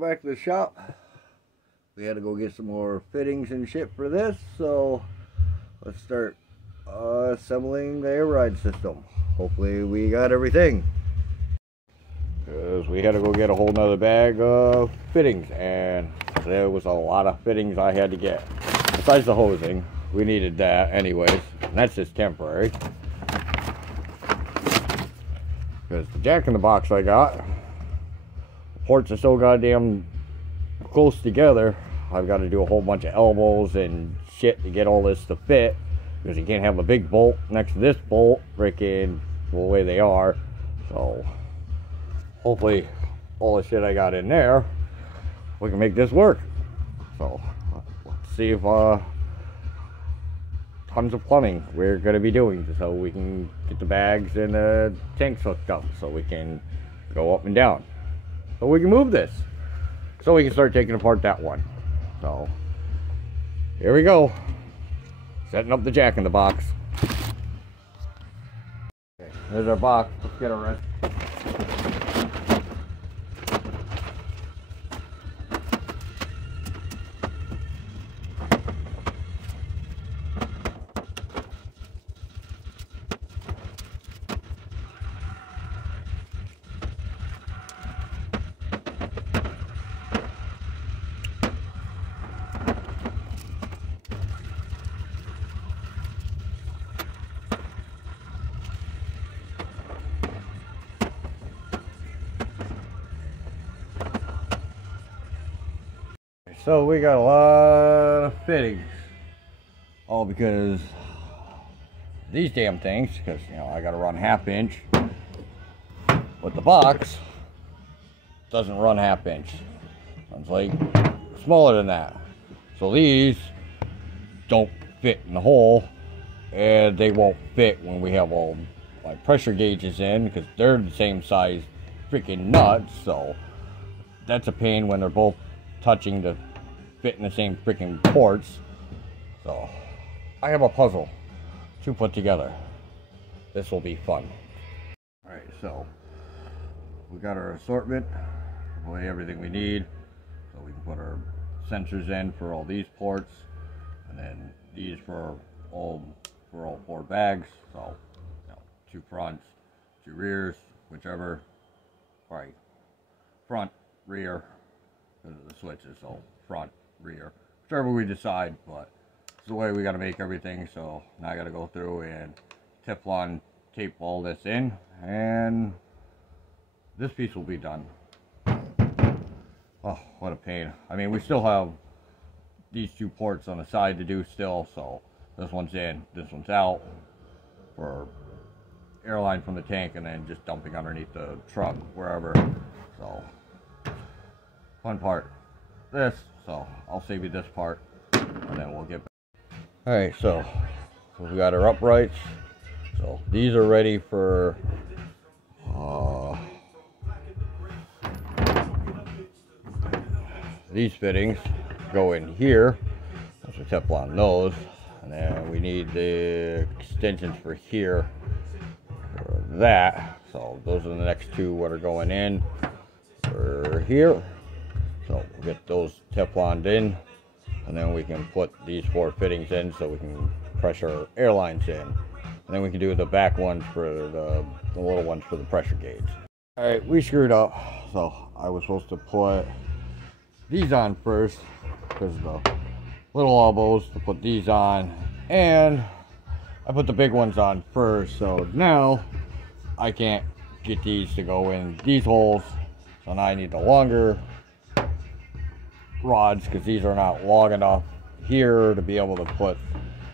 back to the shop. We had to go get some more fittings and shit for this, so let's start assembling the air ride system. Hopefully we got everything, because we had to go get a whole nother bag of fittings, and there was a lot of fittings I had to get. Besides the hosing, we needed that anyways, and that's just temporary, because the jack in the box I got, the ports are so goddamn close together. I've got to do a whole bunch of elbows and shit to get all this to fit, because you can't have a big bolt next to this bolt, freaking the way they are. So hopefully all the shit I got in there, we can make this work. So let's see if tons of plumbing we're going to be doing, so we can get the bags and the tanks hooked up, so we can go up and down, so we can move this, so we can start taking apart that one. So here we go, setting up the jack in the box. Okay, there's our box. Let's get our rest. So we got a lot of fittings, all because these damn things, because you know I got to run 1/2 inch, but the box doesn't run 1/2 inch. It's like smaller than that. So these don't fit in the hole, and they won't fit when we have all my pressure gauges in, because they're the same size freaking nuts. So that's a pain when they're both touching to fit in the same freaking ports. So I have a puzzle to put together. This will be fun. Alright, so we got our assortment, probably everything we need, so we can put our sensors in for all these ports, and then these for all 4 bags. So you know, 2 fronts, 2 rears, whichever, right, front, rear, those are the switches, so front, rear, whichever we decide, but it's the way we got to make everything. So now I got to go through and Teflon tape all this in, and this piece will be done. Oh, what a pain. I mean, we still have these 2 ports on the side to do still, so this one's in, this one's out for airline from the tank, and then just dumping underneath the truck wherever. So fun part, this, so I'll save you this part, and then we'll get back. Alright, so we got our uprights. So these are ready for these fittings go in here. That's what Teflon knows. And then we need the extensions for here for that. So those are the next 2 what are going in for here. So we'll get those Tefloned in, and then we can put these 4 fittings in, so we can pressure airlines in. And then we can do the back ones for the little ones for the pressure gauge. Alright, we screwed up. So I was supposed to put these on first, because the little elbows, to put these on, and I put the big ones on first. So now I can't get these to go in these holes, so now I need the longer rods, because these are not long enough here to be able to put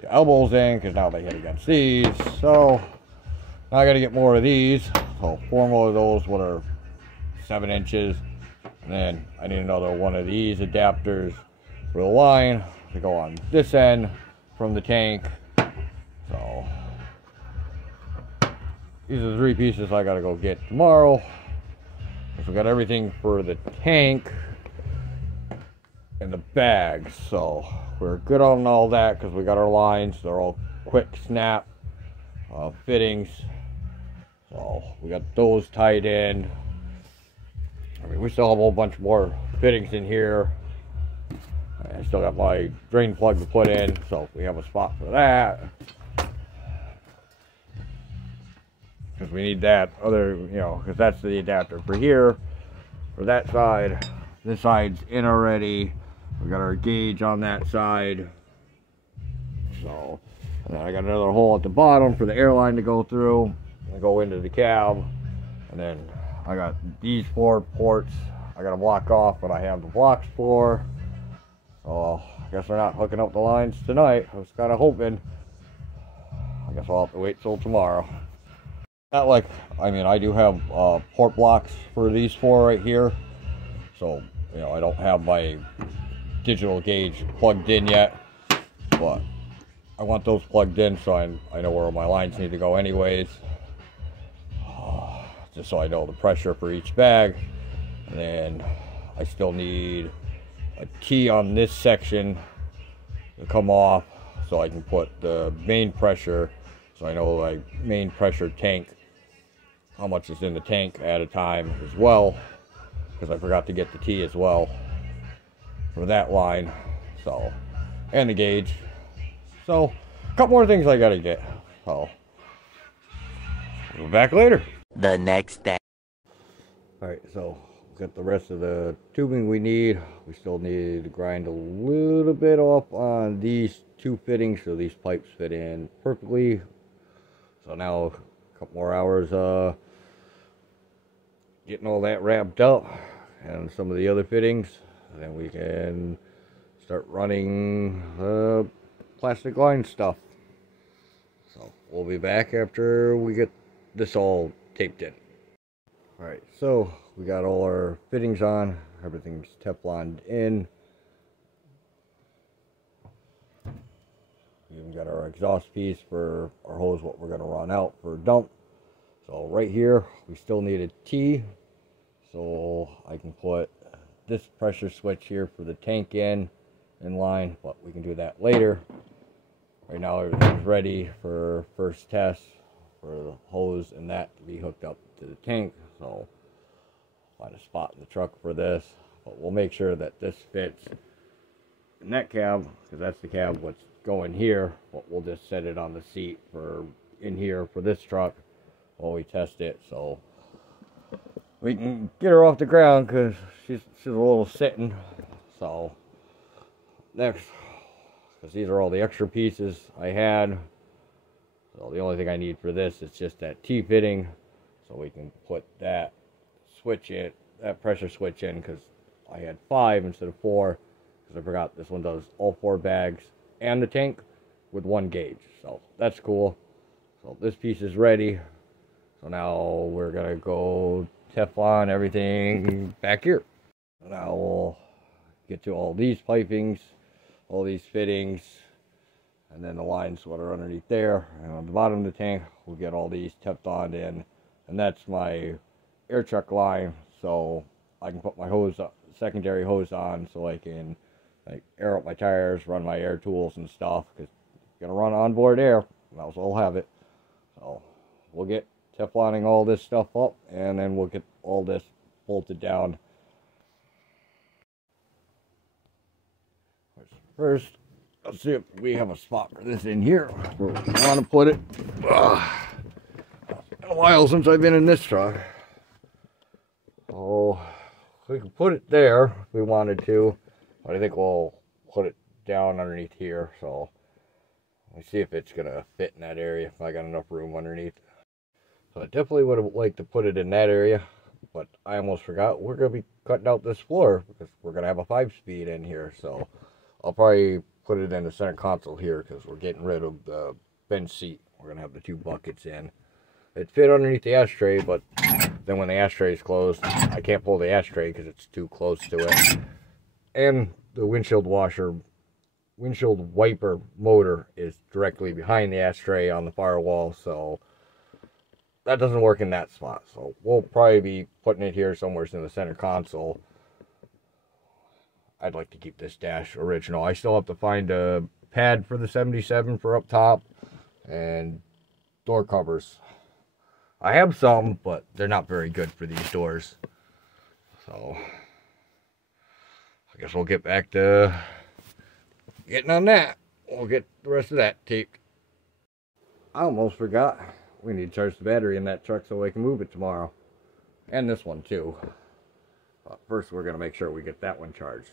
the elbows in, because now they hit against these. So now I got to get more of these, so 4 more of those, what are 7 inches, and then I need another one of these adapters for the line to go on this end from the tank. So these are the 3 pieces I got to go get tomorrow, because we got everything for the tank and the bags. So we're good on all that, because we got our lines. They're all quick snap fittings, so we got those tied in. I mean, we still have a whole bunch more fittings in here. I still got my drain plug to put in, so we have a spot for that. Because we need that other, you know, because that's the adapter for here. For that side, this side's in already. We got our gauge on that side. So, and then I got another hole at the bottom for the airline to go through and go into the cab. And then I got these 4 ports I gotta block off, but I have the blocks for. So I guess they're not hooking up the lines tonight. I was kind of hoping. I guess I'll have to wait till tomorrow. Not like, I mean, I do have port blocks for these 4 right here. So, you know, I don't have my digital gauge plugged in yet. But I want those plugged in so I know where my lines need to go anyways. Just so I know the pressure for each bag. And then I still need a T on this section to come off so I can put the main pressure, so I know like main pressure tank, how much is in the tank at a time as well, because I forgot to get the T as well for that line. So, and the gauge. So a couple more things I gotta get. So we'll be back later. The next day. Alright, so got the rest of the tubing we need. We still need to grind a little bit off on these 2 fittings so these pipes fit in perfectly. So now a couple more hours getting all that wrapped up and some of the other fittings, and then we can start running plastic line stuff. So we'll be back after we get this all taped in. Alright, so we got all our fittings on, everything's Tefloned in. We even got our exhaust piece for our hose, what we're going to run out for dump. So right here, we still need a T, so I can put this pressure switch here for the tank in line, but we can do that later. Right now everything's ready for first test for the hose and that to be hooked up to the tank. So find a spot in the truck for this, but we'll make sure that this fits in that cab, because that's the cab what's going here, but we'll just set it on the seat for in here for this truck while we test it, so we can get her off the ground, because she's a little sitting. So next, because these are all the extra pieces I had, so the only thing I need for this is just that T fitting, so we can put that switch in, that pressure switch in, because I had 5 instead of 4, because I forgot this one does all 4 bags and the tank with 1 gauge. So that's cool. So this piece is ready. So now we're gonna go Teflon everything back here. Now we'll get to all these pipings, all these fittings, and then the lines what are underneath there. And on the bottom of the tank, we'll get all these Tefloned in. And that's my air truck line, so I can put my hose, secondary hose on, so I can like air up my tires, run my air tools and stuff, because I'm gonna run onboard air, might as well have it. So we'll get Tefloning all this stuff up, and then we'll get all this bolted down. First, let's see if we have a spot for this in here where we want to put it. Been a while since I've been in this truck. So we can put it there if we wanted to, but I think we'll put it down underneath here. So let's see if it's gonna fit in that area, if I got enough room underneath. So I definitely would have liked to put it in that area, but I almost forgot we're gonna be cutting out this floor because we're gonna have a 5-speed in here. So I'll probably put it in the center console here, because we're getting rid of the bench seat. We're gonna have the 2 buckets in. It fit underneath the ashtray, but then when the ashtray is closed, I can't pull the ashtray because it's too close to it. And the windshield wiper motor is directly behind the ashtray on the firewall, so that doesn't work in that spot. So we'll probably be putting it here somewhere in the center console. I'd like to keep this dash original. I still have to find a pad for the 77 for up top, and door covers. I have some, but they're not very good for these doors. So I guess we'll get back to getting on that. We'll get the rest of that taped. I almost forgot. We need to charge the battery in that truck so we can move it tomorrow. And this one too. But first we're going to make sure we get that one charged.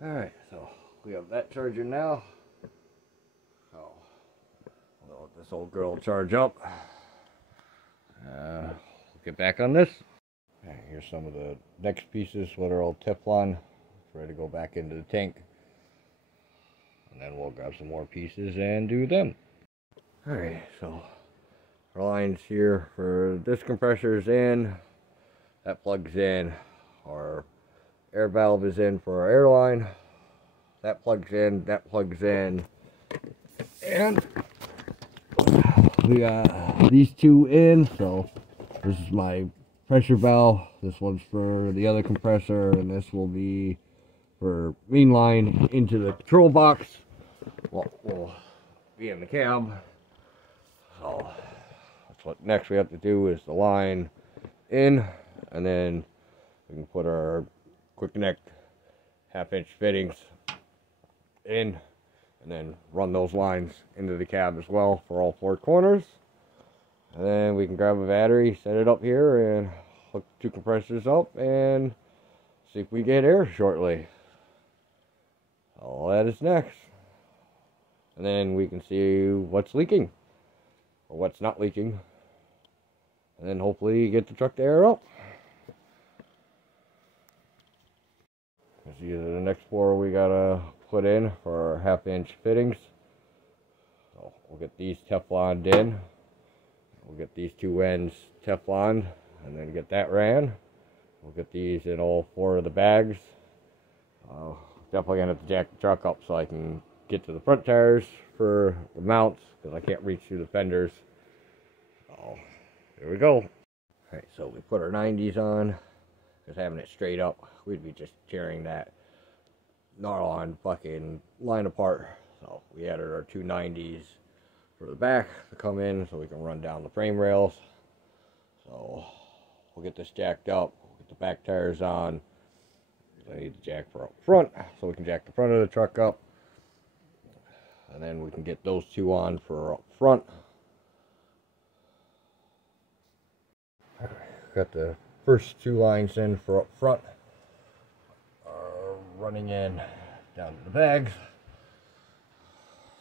Alright, so we have that charger now. So we'll let this old girl charge up. We'll get back on this. Okay, here's some of the next pieces, what are all Teflon. Ready to go back into the tank. And then we'll grab some more pieces and do them. Alright, so our lines here for this compressor's in. That plugs in. Our air valve is in for our airline. That plugs in, that plugs in. And we got these two in, so this is my pressure valve. This one's for the other compressor, and this will be for main line into the control box. Well, we'll be in the cab. So that's what next we have to do is the line in, and then we can put our quick connect 1/2-inch fittings in, and then run those lines into the cab as well for all 4 corners. And then we can grab a battery, set it up here, and hook 2 compressors up and see if we get air shortly. All that is next. And then we can see what's leaking or what's not leaking, and then hopefully get the truck to air up. These are the next 4 we gotta put in for our 1/2-inch fittings. So we'll get these Tefloned in. We'll get these 2 ends Tefloned and then get that ran. We'll get these in all 4 of the bags. Definitely gonna have to jack the truck up so I can get to the front tires for the mounts, because I can't reach through the fenders. So here we go. Alright, so we put our 90s on, because having it straight up, we'd be just tearing that nylon fucking line apart. So we added our 2 90s for the back to come in so we can run down the frame rails. So we'll get this jacked up, we'll get the back tires on. I need the jack for up front, so we can jack the front of the truck up. And then we can get those 2 on for up front. Got the first 2 lines in for up front. Running in down to the bags.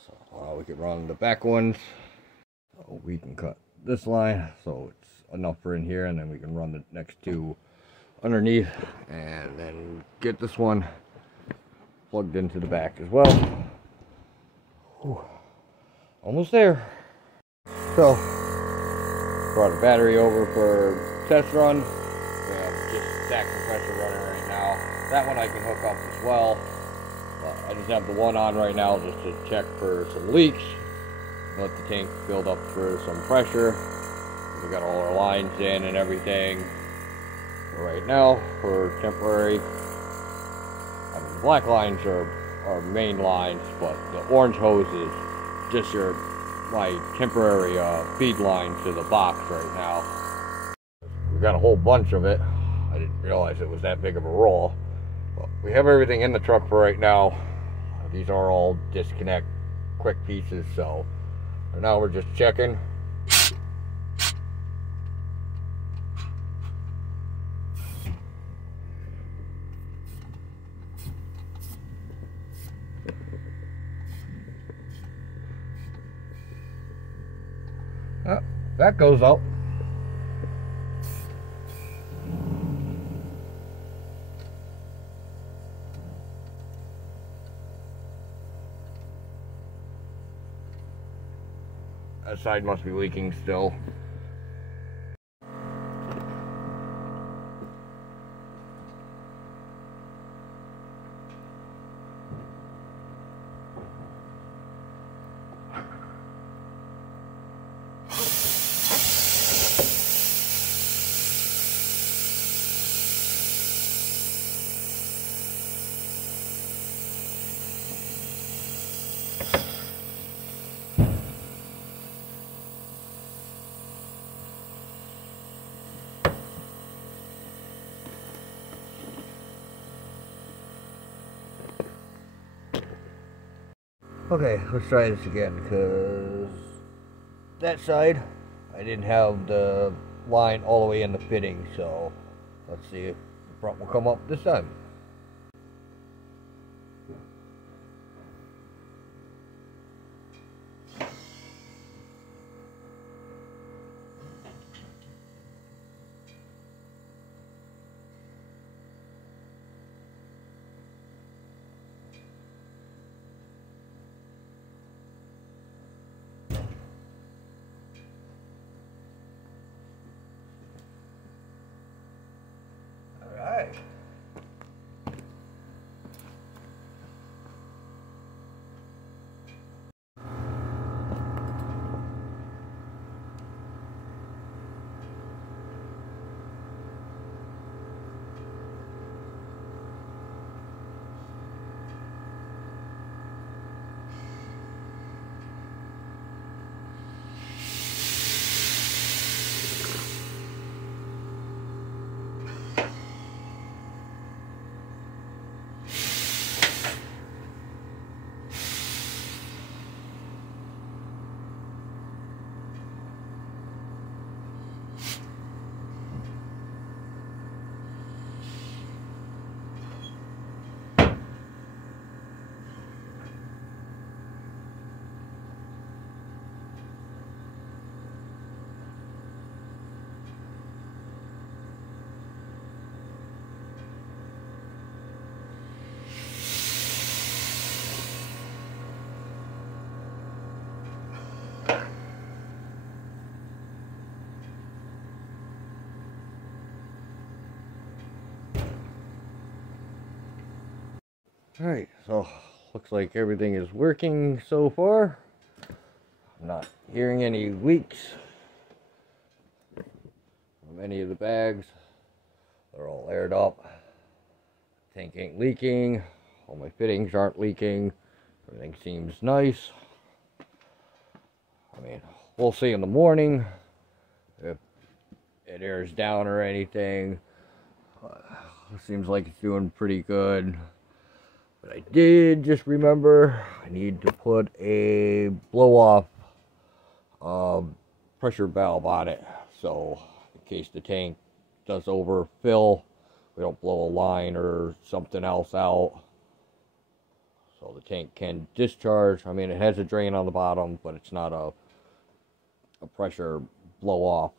So we can run the back ones. So we can cut this line so it's enough for in here, and then we can run the next 2 underneath, and then get this one plugged into the back as well. Whew. Almost there. So brought a battery over for test runs. We have just that compressor running right now. That one I can hook up as well. I just have the one on right now just to check for some leaks. Let the tank build up for some pressure. We got all our lines in and everything. Right now for temporary, I mean, the black lines are our main lines, but the orange hose is just my temporary feed line to the box right now. We've got a whole bunch of it. I didn't realize it was that big of a roll, but we have everything in the truck for right now. These are all disconnect quick pieces, so for now we're just checking. That goes up. That side must be leaking still. Okay, let's try this again, because that side I didn't have the line all the way in the fitting, so let's see if the front will come up this time. Alright. Alright, so looks like everything is working so far. I'm not hearing any leaks from any of the bags. They're all aired up. Tank ain't leaking. All my fittings aren't leaking. Everything seems nice. I mean, we'll see in the morning if it airs down or anything. Seems like it's doing pretty good. But I did just remember I need to put a blow-off pressure valve on it. So in case the tank does overfill, we don't blow a line or something else out. So the tank can discharge. I mean, it has a drain on the bottom, but it's not a pressure blow-off.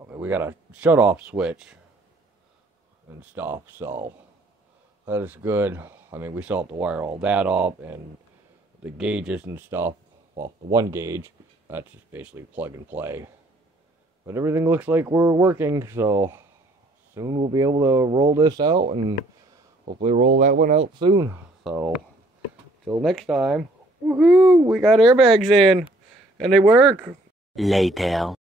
I mean, we got a shut-off switch and stuff, so that is good. I mean, we still have to wire all that up, and the gauges and stuff. Well, the one gauge, that's just basically plug and play. But everything looks like we're working, so soon we'll be able to roll this out, and hopefully roll that one out soon. So, till next time, woohoo, we got airbags in, and they work. Later.